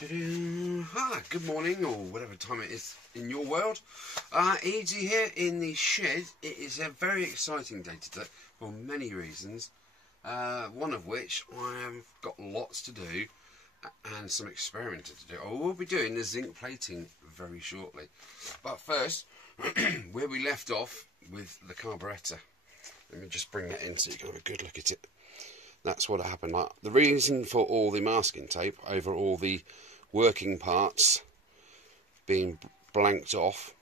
Hi, good morning, or whatever time it is in your world. Easy here in the shed. It is a very exciting day today for many reasons. One of which I have got lots to do and some experimenting to do. I will be doing the zinc plating very shortly. But first, where we left off with the carburetor, let me just bring that in so you can have a good look at it. That's what happened. Like, the reason for all the masking tape over all the working parts being blanked off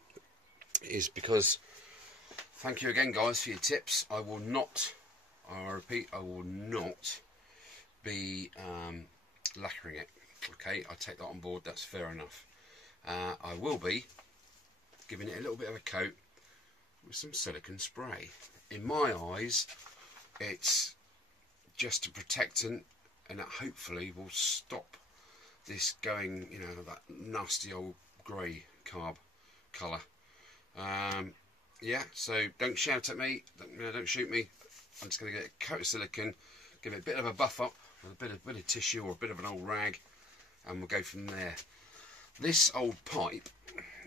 is because, thank you again guys for your tips, I repeat, I will not be lacquering it. Okay, I take that on board, that's fair enough. I will be giving it a little bit of a coat with some silicone spray. In my eyes, it's just a protectant, and that hopefully will stop this going, you know, that nasty old grey carb colour. Yeah, so don't shout at me, don't shoot me. I'm just going to get a coat of silicone, give it a bit of a buff up with a bit of tissue or a bit of an old rag, and we'll go from there. This old pipe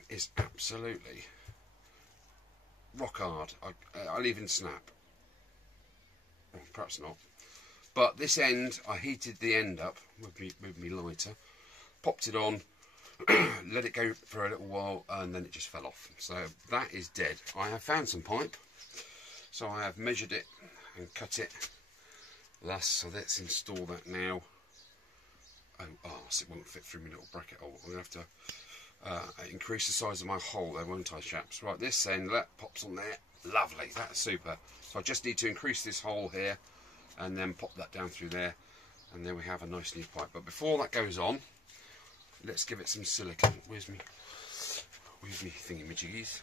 is absolutely rock hard. I'll even snap. Well, perhaps not. But this end, I heated the end up with me lighter, popped it on, let it go for a little while, and then it just fell off. So that is dead. I have found some pipe, so I have measured it and cut it thus. So let's install that now. Oh, so it won't fit through my little bracket hole. I'm going to have to increase the size of my hole there, won't I, chaps? Right, this end, that pops on there. Lovely, that's super. So I just need to increase this hole here and then pop that down through there, and then we have a nice new pipe. But before that goes on, let's give it some silicone. Where's me thingy-majiggies?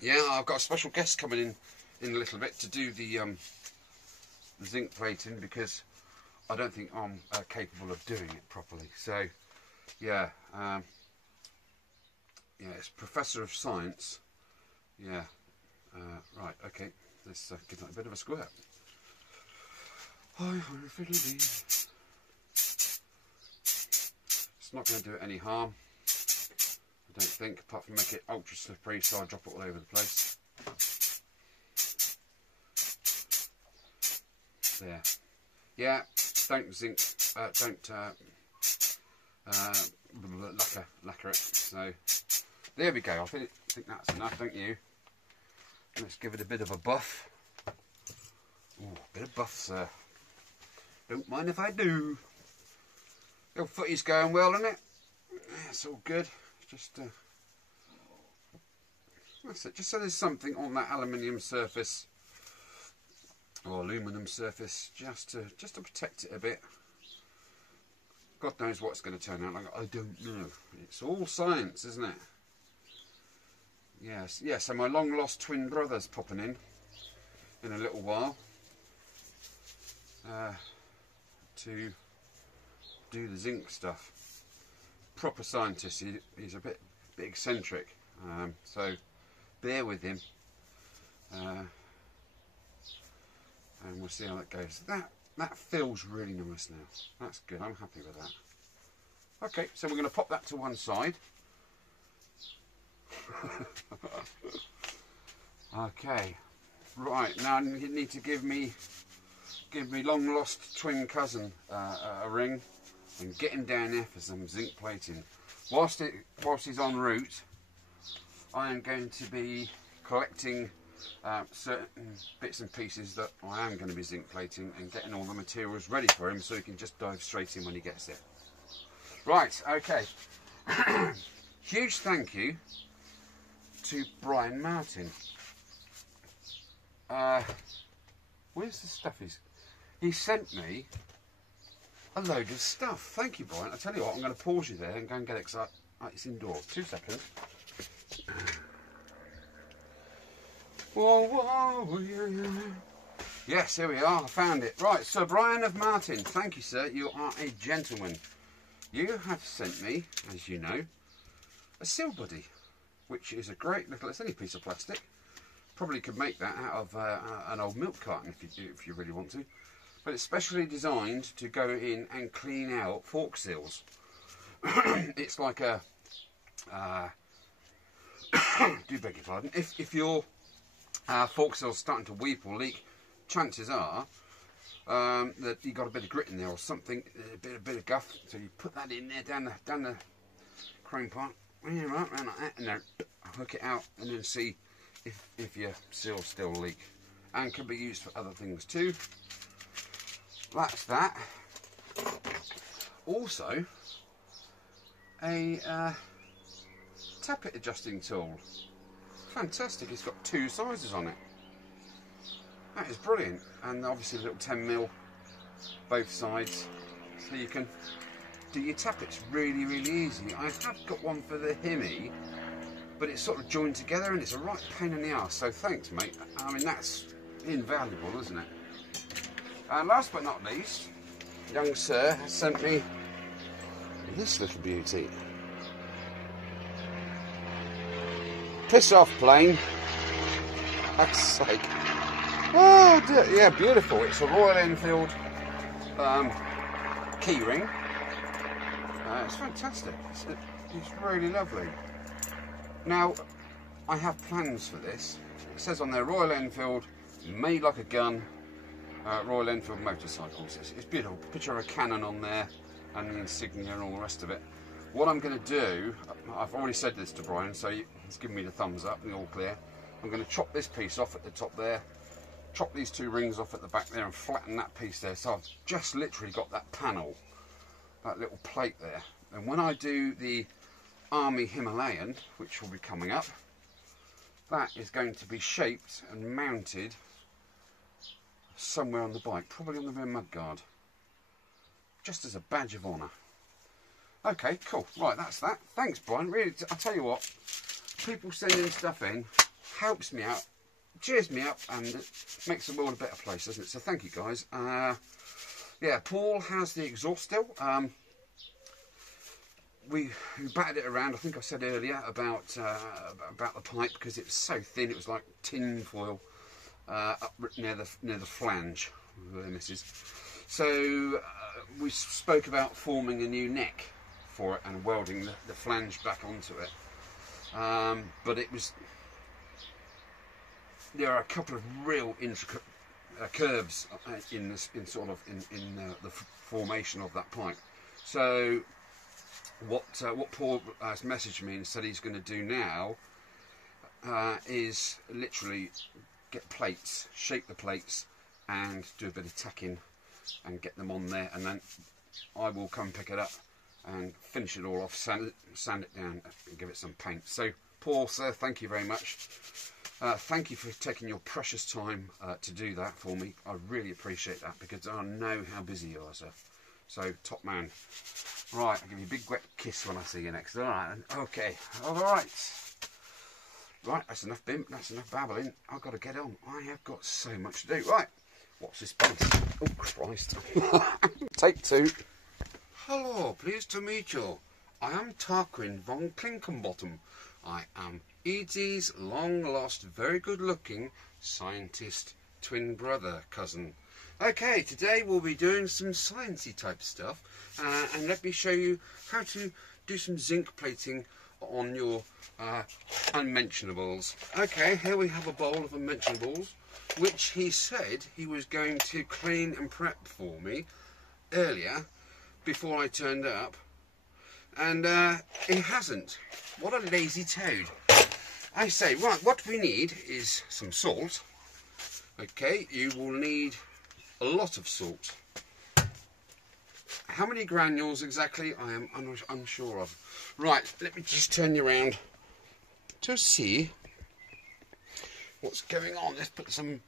Yeah, I've got a special guest coming in a little bit to do the zinc plating, because I don't think I'm capable of doing it properly. So yeah, yeah, it's Professor of Science. Yeah, right, okay, let's give that a bit of a squirt. It's not going to do it any harm, I don't think, apart from make it ultra slippery, so I drop it all over the place. There. Yeah, don't zinc, don't lacquer it. So there we go. I think that's enough, don't you? Let's give it a bit of a buff. Ooh, a bit of buff, sir. Don't mind if I do. Your footy's going well, isn't it? Yeah, it's all good. Just that's it. Just so there's something on that aluminium surface or aluminum surface, just to protect it a bit. God knows what it's going to turn out like. I don't know. It's all science, isn't it? Yes, yeah. So my long lost twin brother's popping in a little while. To do the zinc stuff. Proper scientist. He's a bit eccentric, so bear with him, and we'll see how that goes. That feels really nice now. That's good. I'm happy with that. Okay, so we're going to pop that to one side. Okay, right, now you need to give me long lost twin cousin a ring and get him down there for some zinc plating. Whilst he's en route, I am going to be collecting certain bits and pieces that I am going to be zinc plating, and getting all the materials ready for him so he can just dive straight in when he gets there. Right, okay. Huge thank you to Brian Martin. Where's the stuff he sent me a load of stuff. Thank you, Brian. I tell you what, I'm going to pause you there and go and get it, because it's indoors. 2 seconds. Whoa, whoa, yeah. Yes, here we are. I found it. Right, so Brian of Martin, thank you, sir. You are a gentleman. You have sent me, as you know, a seal buddy, which is a great little, it's only a piece of plastic. Probably could make that out of an old milk carton if you really want to. But it's specially designed to go in and clean out fork seals. it's like a, do beg your pardon, if your fork seal's starting to weep or leak, chances are that you got a bit of grit in there or something, a bit of guff. So you put that in there down the chrome part, right around like that, and then hook it out, and then see if your seals still leak. And can be used for other things too. That's that. Also, a tappet adjusting tool. Fantastic. It's got 2 sizes on it. That is brilliant. And obviously a little 10mm both sides, so you can do your tappets really, really easy. I have got one for the Hemi, but it's sort of joined together and it's a right pain in the arse. So thanks, mate. I mean, that's invaluable, isn't it? And last but not least, young sir has sent me this little beauty. Piss off, plane. Fuck's sake. Oh dear. Yeah, beautiful. It's a Royal Enfield key ring. It's fantastic. It's really lovely. Now, I have plans for this. It says on there, Royal Enfield, made like a gun, Royal Enfield motorcycles. It's beautiful. Picture of a cannon on there, and the insignia and all the rest of it. What I'm going to do, I've already said this to Brian, so he's given me the thumbs up and all clear. I'm going to chop this piece off at the top there, chop these 2 rings off at the back there, and flatten that piece there. So I've just literally got that panel, that little plate there. And when I do the Army Himalayan, which will be coming up, that is going to be shaped and mounted somewhere on the bike, probably on the rear mudguard, just as a badge of honour. Okay, cool. Right, that's that. Thanks, Brian. Really, I'll tell you what, people sending stuff in helps me out, cheers me up, and it makes the world a better place, doesn't it? So thank you, guys. Yeah, Paul has the exhaust still. We battered it around. I think I said earlier about the pipe, because it was so thin. It was like tin foil up near the flange, missus. So we spoke about forming a new neck for it and welding the flange back onto it. But it was, there are a couple of real intricate curves in the formation of that pipe. So what Paul has messaged me and said he's going to do now is literally get plates, shape the plates, and do a bit of tacking and get them on there, and then I will come pick it up and finish it all off, sand it down and give it some paint. So Paul, sir, thank you very much. Thank you for taking your precious time to do that for me. I really appreciate that, because I know how busy you are, sir. So, top man. Right, I'll give you a big wet kiss when I see you next. All right, okay. All right. Right, that's enough babbling. I've got to get on. I have got so much to do. Right, what's this space? Oh, Christ. Take 2. Hello, pleased to meet you. I am Tarquin von Klinkenbottom. I am Edie's long-lost, very good-looking scientist twin brother cousin. Okay, today we'll be doing some sciencey type stuff, and let me show you how to do some zinc plating on your unmentionables. Okay, here we have a bowl of unmentionables, which he said he was going to clean and prep for me earlier before I turned up, and he hasn't. What a lazy toad. I say, right, what we need is some salt. Okay, you will need a lot of salt. How many granules exactly, I am unsure of. Right, let me just turn you around to see what's going on. Let's put some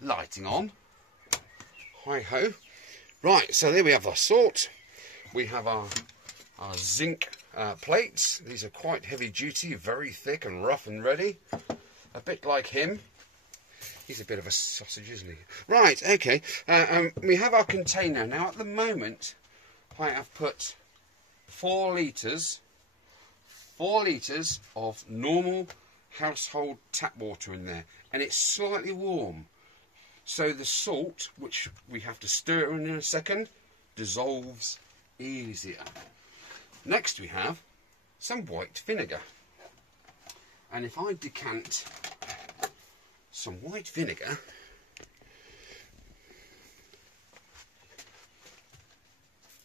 lighting on. Hi-ho. Right, so there we have our salt. We have our zinc plates. These are quite heavy duty, very thick and rough and ready. A bit like him. He's a bit of a sausage, isn't he? Right, okay. We have our container. Now, at the moment, I have put 4 litres of normal household tap water in there. And it's slightly warm. So the salt, which we have to stir in a second, dissolves easier. Next we have some white vinegar. And if I decant some white vinegar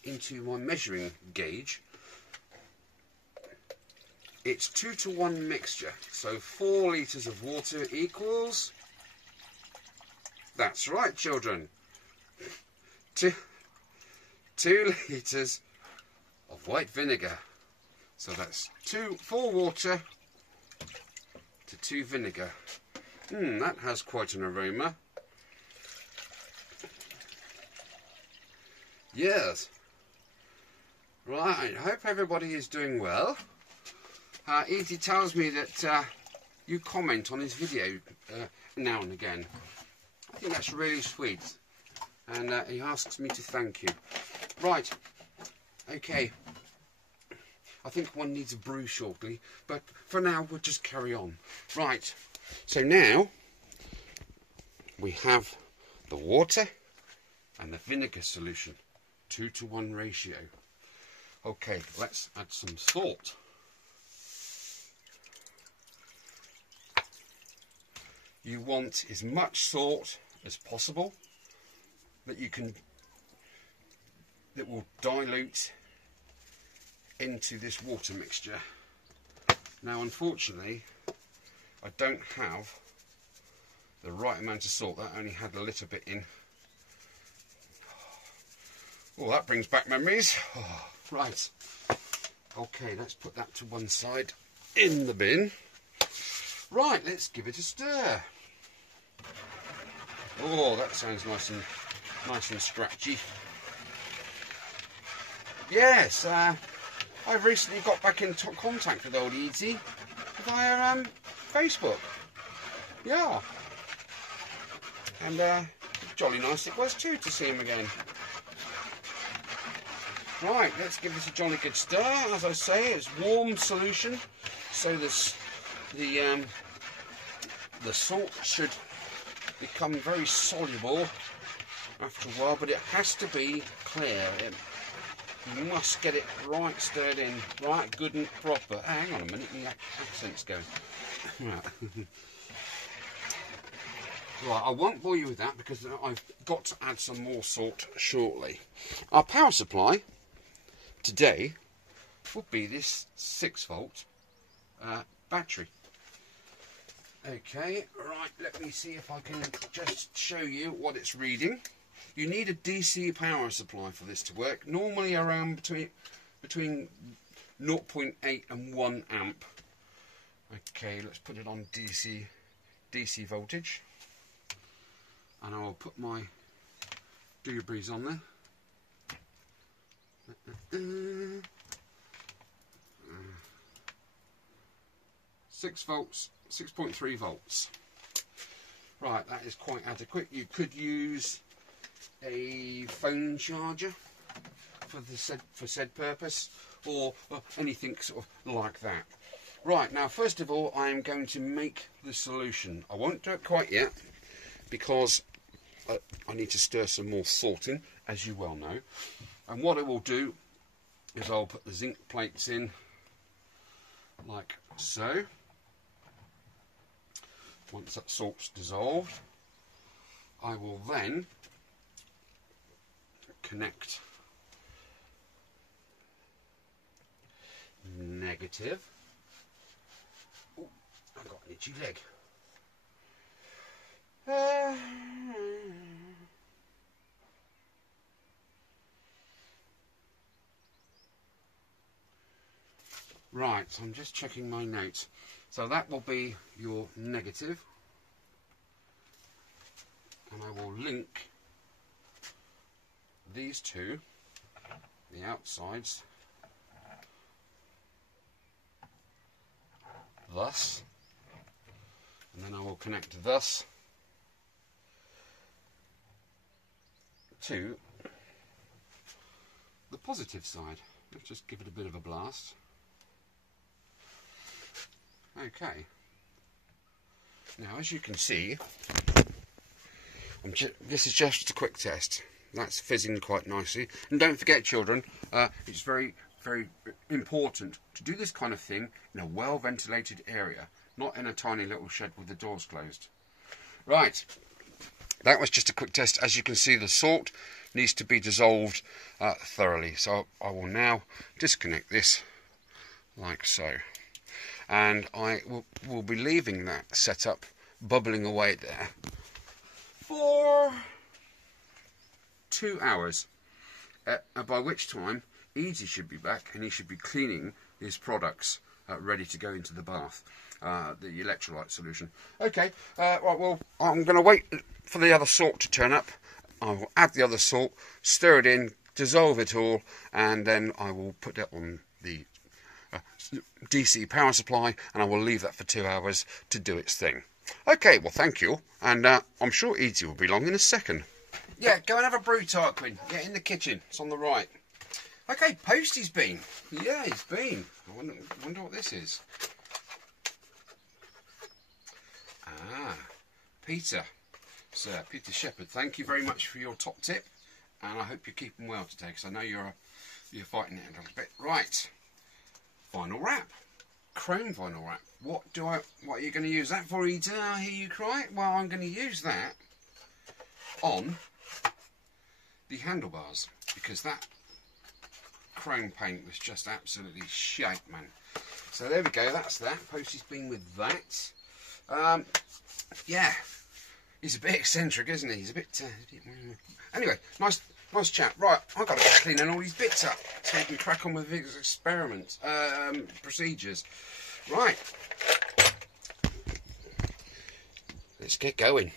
into my measuring gauge, it's 2-to-1 mixture. So 4 litres of water equals, that's right children, 2 litres of white vinegar. So that's 4 water to 2 vinegar. That has quite an aroma. Yes. Right, I hope everybody is doing well. Edie tells me that you comment on his video now and again. I think that's really sweet. And he asks me to thank you. Right, okay. I think one needs a brew shortly, but for now we'll just carry on. Right, so now we have the water and the vinegar solution, 2-to-1 ratio. Okay, let's add some salt. You want as much salt as possible that will dilute into this water mixture. Now unfortunately I don't have the right amount of salt. That only had a little bit in. Oh, that brings back memories. Oh, right, okay, let's put that to one side in the bin. Right, let's give it a stir. Oh, that sounds nice and scratchy. Yes, I've recently got back in contact with old Edie via Facebook. Yeah. And jolly nice it was too to see him again. Right, let's give this a jolly good stir. As I say, it's warm solution, so the salt should become very soluble after a while, but it has to be clear. You must get it right stirred in, right good and proper. Oh, hang on a minute, the accent's going. Right, I won't bore you with that because I've got to add some more salt shortly. Our power supply today will be this 6-volt battery. Okay, right, let me see if I can just show you what it's reading. You need a DC power supply for this to work, normally around between 0.8 and 1 amp. Okay, let's put it on DC voltage. And I'll put my doohieberries on there. 6 volts, 6.3 volts. Right, that is quite adequate. You could use a phone charger for said purpose, or anything sort of like that. Right, now first of all I am going to make the solution. I won't do it quite yet because I need to stir some more salt in, as you well know. And what I will do is I'll put the zinc plates in like so. Once that salt's dissolved, I will then connect negative. Oh, I've got an itchy leg. Right, so I'm just checking my notes. So that will be your negative, and I will link these two, the outsides, thus, and then I will connect thus to the positive side. Let's just give it a bit of a blast. Okay, now as you can see, this is just a quick test. That's fizzing quite nicely, and don't forget children, it's very very important to do this kind of thing in a well-ventilated area, not in a tiny little shed with the doors closed. Right, that was just a quick test. As you can see, the salt needs to be dissolved thoroughly. So I will now disconnect this like so. And I will be leaving that setup bubbling away there for 2 hours, by which time Easy should be back and he should be cleaning his products ready to go into the bath, the electrolyte solution. Okay, right, well, I'm going to wait for the other salt to turn up. I will add the other salt, stir it in, dissolve it all, and then I will put that on the DC power supply, and I will leave that for 2 hours to do its thing. Okay, well, thank you, and I'm sure Easy will be along in a second. Yeah, go and have a brew, Tarquin. Yeah, in the kitchen. It's on the right. Okay, Posty's been. Yeah, he's been. I wonder what this is. Ah, Peter. Sir, Peter Shepherd, thank you very much for your top tip, and I hope you're keeping well today, because I know you're fighting it a little bit. Right, vinyl wrap, chrome vinyl wrap. What are you going to use that for, Eda? I hear you cry. Well, I'm going to use that on the handlebars, because that chrome paint was just absolutely shite, man. So there we go. That's that. Posty's been with that. Yeah. He's a bit eccentric, isn't he? He's a bit... Anyway, nice chat. Right, I've got to get cleaning all these bits up so we can crack on with his experiments, procedures. Right. Let's get going.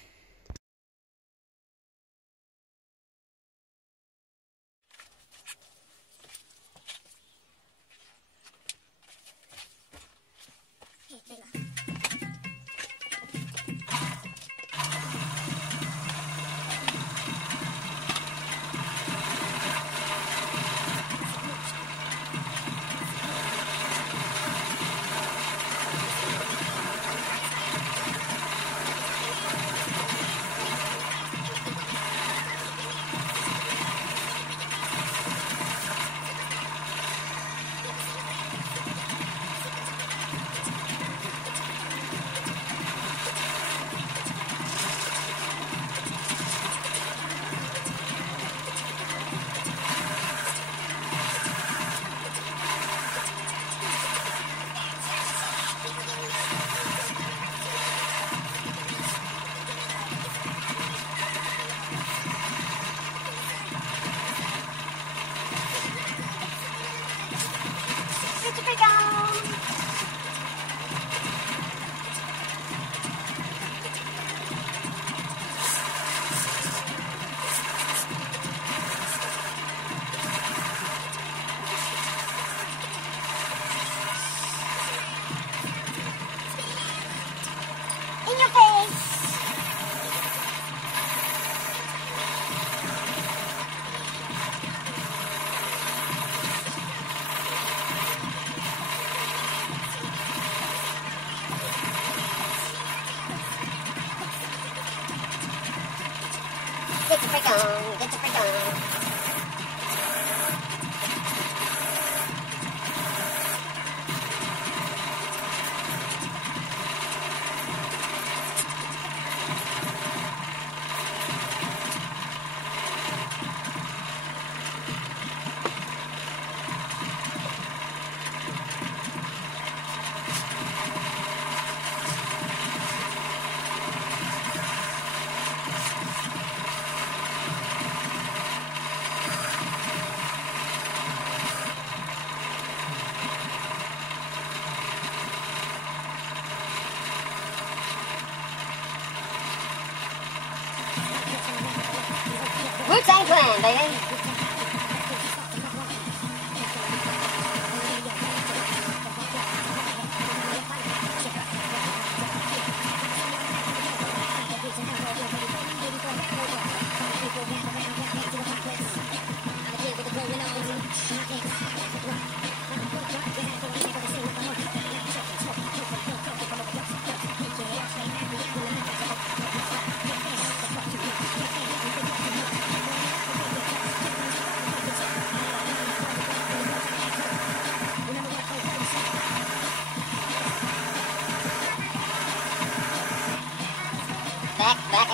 Wu-Tang Clan, baby.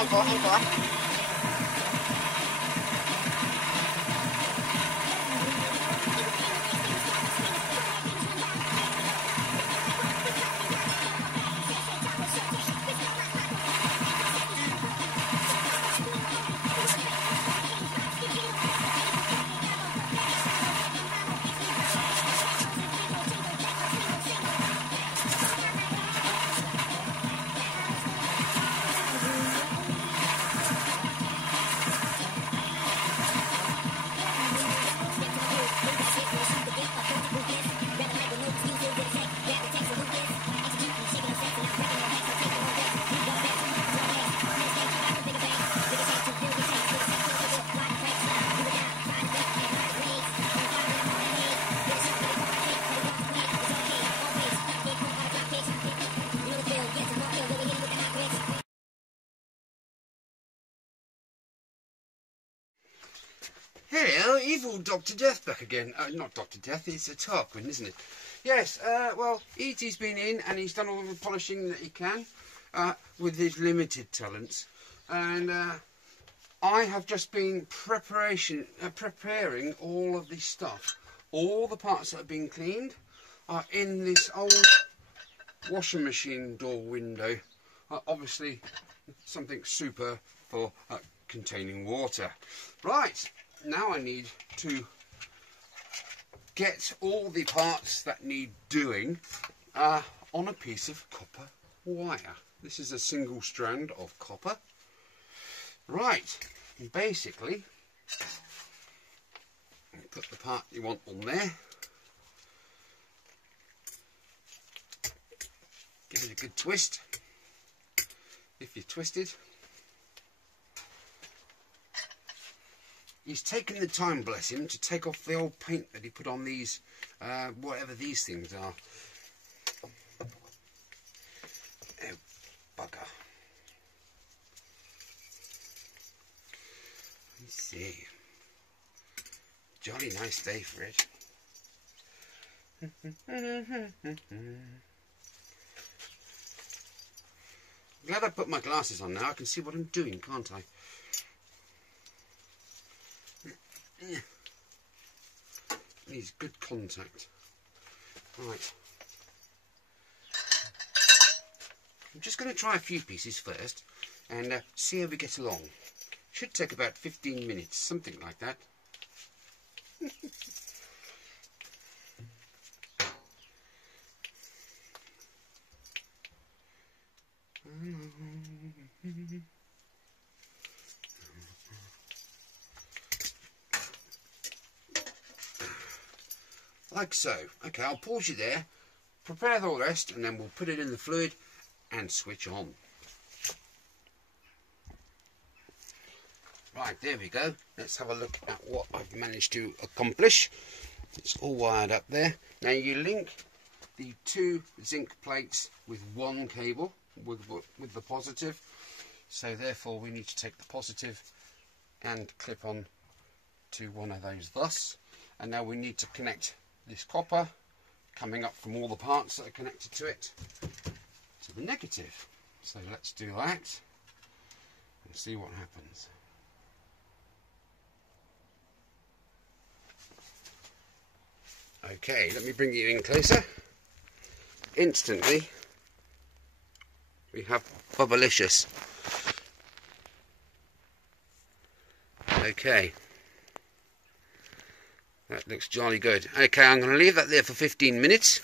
M4, M4. Hello, evil Dr. Death back again. Not Dr. Death, it's a Tarquin, isn't it? Yes, well, E.T.'s been in and he's done all the polishing that he can with his limited talents. And I have just been preparing all of this stuff. All the parts that have been cleaned are in this old washing machine door window. Obviously, something super for containing water. Right. Now I need to get all the parts that need doing on a piece of copper wire. This is a single strand of copper. Right, and basically, put the part you want on there. Give it a good twist, if you twist it. He's taken the time, bless him, to take off the old paint that he put on these, whatever these things are. Oh, bugger. Let's see. Jolly nice day for it. Glad I put my glasses on now. I can see what I'm doing, can't I? Needs good contact. Right. I'm just going to try a few pieces first and see how we get along. Should take about 15 minutes, something like that. Like so. Okay, I'll pause you there, prepare the rest, and then we'll put it in the fluid and switch on. Right, there we go. Let's have a look at what I've managed to accomplish. It's all wired up there. Now you link the two zinc plates with one cable, with the positive. So therefore we need to take the positive and clip on to one of those thus. And now we need to connect this copper coming up from all the parts that are connected to it to the negative. So let's do that and see what happens. Okay, let me bring you in closer. Instantly we have Bubblicious. Okay. That looks jolly good. Okay, I'm going to leave that there for 15 minutes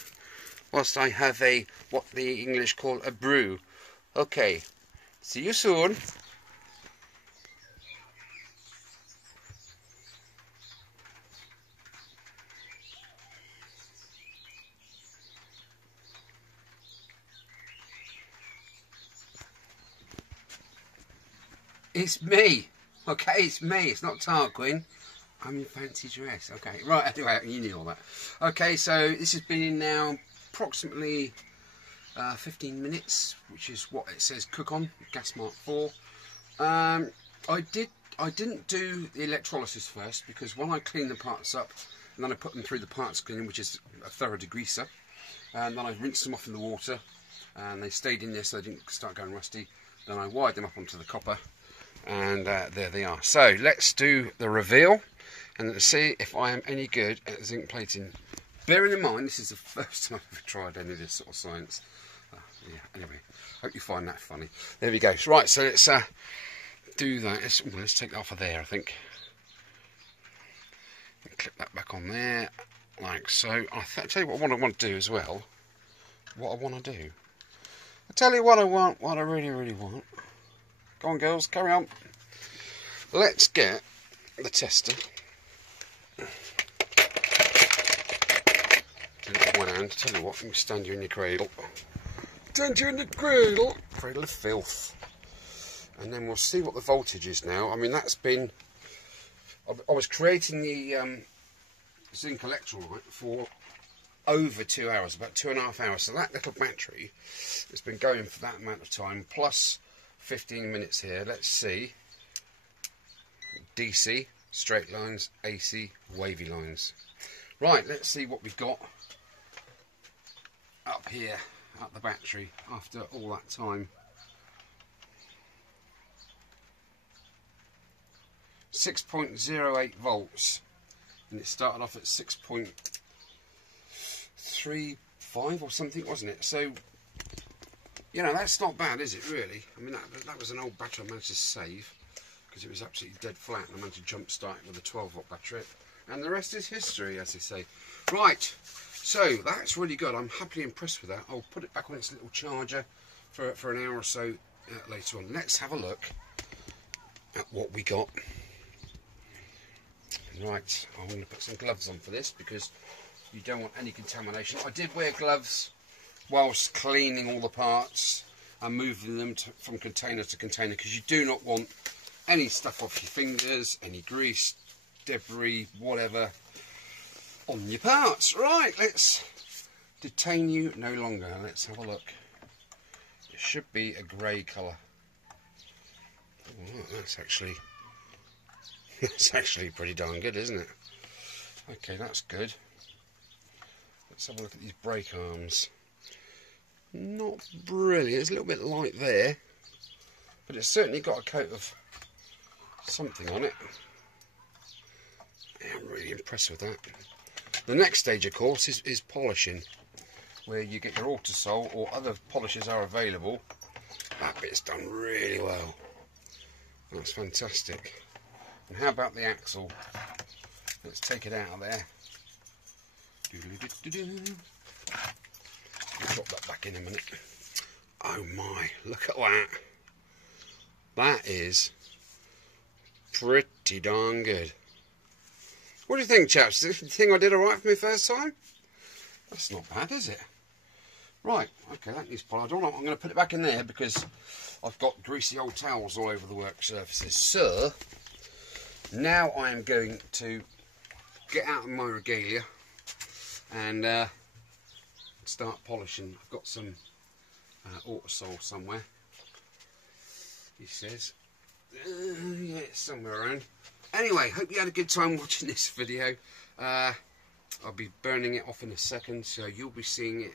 whilst I have a, what the English call a brew. Okay, see you soon. It's me. Okay, it's me. It's not Tarquin. I'm in fancy dress. Okay, right, anyway, you knew all that. Okay, so this has been in now approximately 15 minutes, which is what it says cook on, gas mark 4. I didn't do the electrolysis first, because when I clean the parts up, and then I put them through the parts cleaner, which is a thorough degreaser, and then I rinsed them off in the water, and they stayed in there so they didn't start going rusty. Then I wired them up onto the copper, and there they are. So let's do the reveal, and let's see if I am any good at zinc plating. Bearing in mind, this is the first time I've ever tried any of this sort of science. Yeah, anyway, hope you find that funny. There we go. Right, so let's do that. Let's take that off of there, I think. And clip that back on there, like so. I'll tell you what I want to do as well. What I want to do. I'll tell you what I want, what I really, really want. Go on, girls, carry on. Let's get the tester. Do it with one hand. Tell you what, let me stand you in your cradle. Stand you in the cradle. Cradle of filth. And then we'll see what the voltage is now. I mean, that's been... I was creating the zinc electrolyte for over 2 hours, about 2.5 hours. So that little battery has been going for that amount of time, plus 15 minutes here. Let's see. DC, straight lines, AC, wavy lines. Right, let's see what we've got up here at the battery after all that time. 6.08 volts, and it started off at 6.35 or something, wasn't it? So, you know, that's not bad, is it, really? I mean, that was an old battery I managed to save, because it was absolutely dead flat, and I managed to jump start it with a 12-volt battery, and the rest is history, as they say. Right, so that's really good. I'm happily impressed with that. I'll put it back on its little charger for an hour or so later on. Let's have a look at what we got. Right, I'm going to put some gloves on for this, because you don't want any contamination. I did wear gloves whilst cleaning all the parts and moving them from container to container, because you do not want any stuff off your fingers, any grease, debris, whatever on your parts. Right, let's detain you no longer. Let's have a look. It should be a grey colour. Oh, that's actually pretty darn good, isn't it? Okay, that's good. Let's have a look at these brake arms. Not brilliant. It's a little bit light there, but it's certainly got a coat of something on it. Yeah, I'm really impressed with that. The next stage, of course, is polishing, where you get your Autosol or other polishes are available. That bit's done really well. That's fantastic. And how about the axle? Let's take it out of there. I'll drop that back in a minute. Oh my, look at that. That is pretty darn good. What do you think, chaps? Do you think I did alright for my first time? That's not bad, is it? Right, okay, that needs polish. I'm going to put it back in there because I've got greasy old towels all over the work surfaces. So, now I am going to get out of my regalia and start polishing. I've got some Autosol somewhere, he says. Yeah, it's somewhere around. Anyway, hope you had a good time watching this video. I'll be burning it off in a second, so you'll be seeing it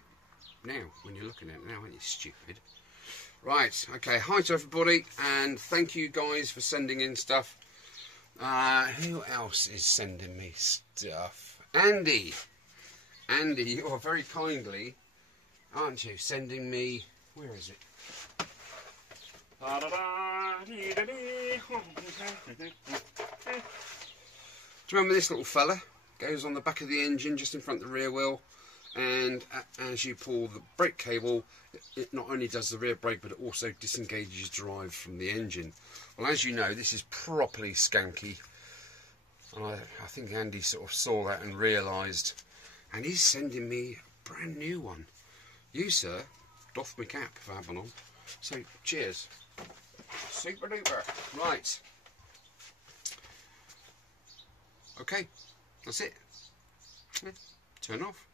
now when you're looking at it now, aren't you stupid? Right, okay, hi to everybody, and thank you guys for sending in stuff. Who else is sending me stuff? Andy, you are very kindly, aren't you, sending me, where is it? Do you remember this little fella? Goes on the back of the engine, just in front of the rear wheel, and as you pull the brake cable, it not only does the rear brake, but it also disengages drive from the engine. Well, as you know, this is properly skanky, and I think Andy sort of saw that and realised, and he's sending me a brand new one. You, sir, doff my cap for having on. So, cheers. Super duper. Right. Okay, that's it. Yeah, turn off.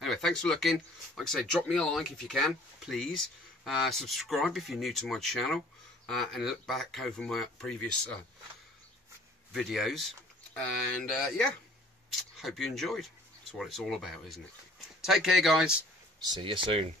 Anyway, thanks for looking. Like I say, drop me a like if you can, please. Subscribe if you're new to my channel, and look back over my previous videos. And yeah, hope you enjoyed. That's what it's all about, isn't it? Take care, guys. See you soon.